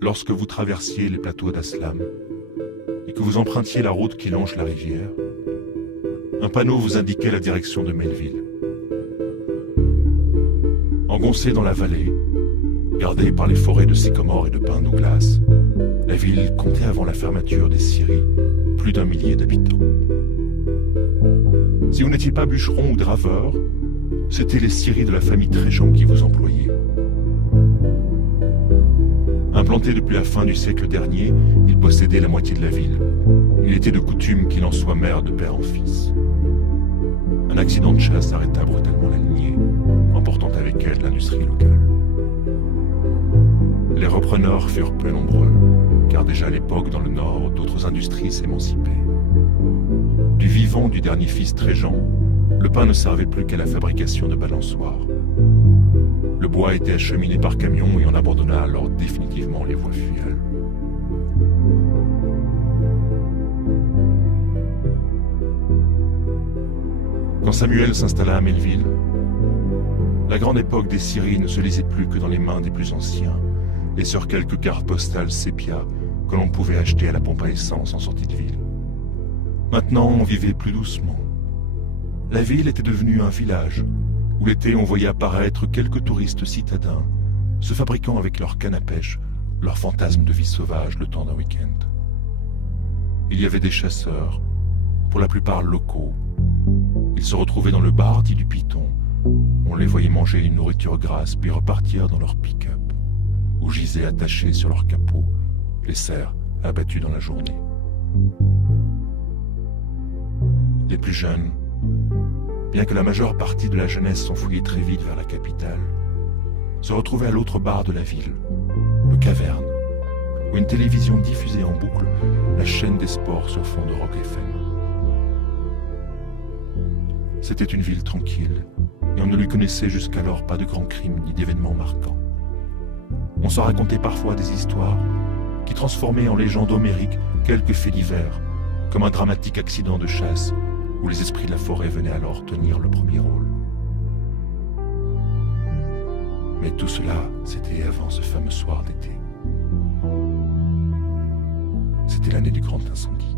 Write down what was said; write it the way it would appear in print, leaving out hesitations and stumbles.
lorsque vous traversiez les plateaux d'Aslam et que vous empruntiez la route qui longe la rivière, un panneau vous indiquait la direction de Melville. Engoncée dans la vallée, gardée par les forêts de sycomores et de pins Douglas, la ville comptait avant la fermeture des scieries plus d'1 millier d'habitants. Si vous n'étiez pas bûcheron ou draveur, c'étaient les scieries de la famille Tréjean qui vous employaient. Implanté depuis la fin du siècle dernier, il possédait la moitié de la ville. Il était de coutume qu'il en soit maire de père en fils. Un accident de chasse arrêta brutalement la lignée, emportant avec elle l'industrie locale. Les repreneurs furent peu nombreux, car déjà à l'époque, dans le Nord, d'autres industries s'émancipaient. Du vivant du dernier fils Tréjean, le pain ne servait plus qu'à la fabrication de balançoires. Le bois était acheminé par camion et on abandonna alors définitivement les voies fluviales. Quand Samuel s'installa à Melville, la grande époque des scieries ne se lisait plus que dans les mains des plus anciens et sur quelques cartes postales sépia que l'on pouvait acheter à la pompe à essence en sortie de ville. Maintenant, on vivait plus doucement. La ville était devenue un village où l'été on voyait apparaître quelques touristes citadins se fabriquant avec leur canne à pêche leur fantasme de vie sauvage le temps d'un week-end. Il y avait des chasseurs, pour la plupart locaux. Ils se retrouvaient dans le bar dit du Piton. On les voyait manger une nourriture grasse puis repartir dans leur pick-up, où gisaient attachés sur leur capot les cerfs abattus dans la journée. Les plus jeunes, bien que la majeure partie de la jeunesse s'enfouillait très vite vers la capitale, se retrouvaient à l'autre bar de la ville, le Caverne, où une télévision diffusait en boucle la chaîne des sports sur fond de Rock FM. C'était une ville tranquille, et on ne lui connaissait jusqu'alors pas de grands crimes ni d'événements marquants. On s'en racontait parfois des histoires qui transformaient en légende homérique quelques faits divers, comme un dramatique accident de chasse où les esprits de la forêt venaient alors tenir le premier rôle. Mais tout cela, c'était avant ce fameux soir d'été. C'était l'année du grand incendie.